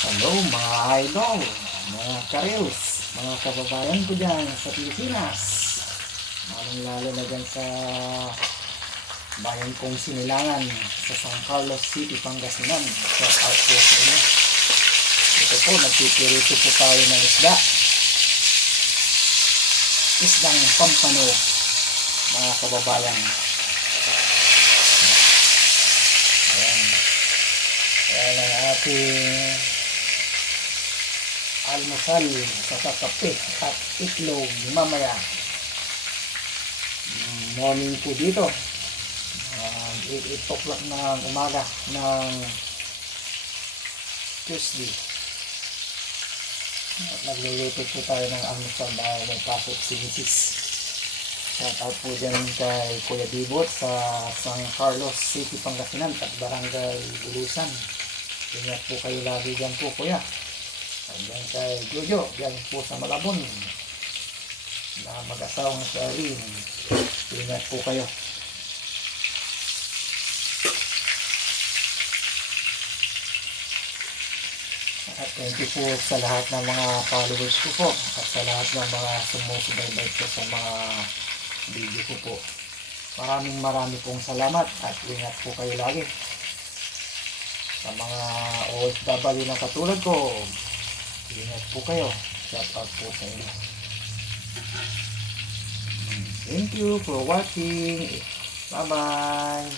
Hello mga idol, mga karels, mga kababayan ko dyan sa Pilipinas. Lalo na dyan sa bayan kong Sinilangan sa San Carlos City, Pangasinan. Shout out po sa inyo. Ito po, nagpipirito po tayo ng isda. Isdang pampano, mga kababayan. Ayan. Ayan ang ating almusal sa kape at itlog mamaya. Morning po dito. 8 o'clock ng umaga ng Tuesday. At nagluluto po tayo ng almusal dahil may pasok si Mrs. Shout out po dyan kay Kuya Bibot sa San Carlos City, Pangasinan at Barangay Ulusan. Ingat po kayo lagi dyan po, Kuya. Diyan kay Jojo, diyan po sa Malabon na mag-asawang sa Arlene. Ingat po kayo. At thank you po sa lahat ng mga followers ko po at sa lahat ng mga sumusubaybay po sa mga video ko po. Maraming pong salamat at ingat po kayo lagi. Sa mga OFW na katulad ko, ingat po kayo. Shout out po sa inyo. Thank you for watching. Bye bye.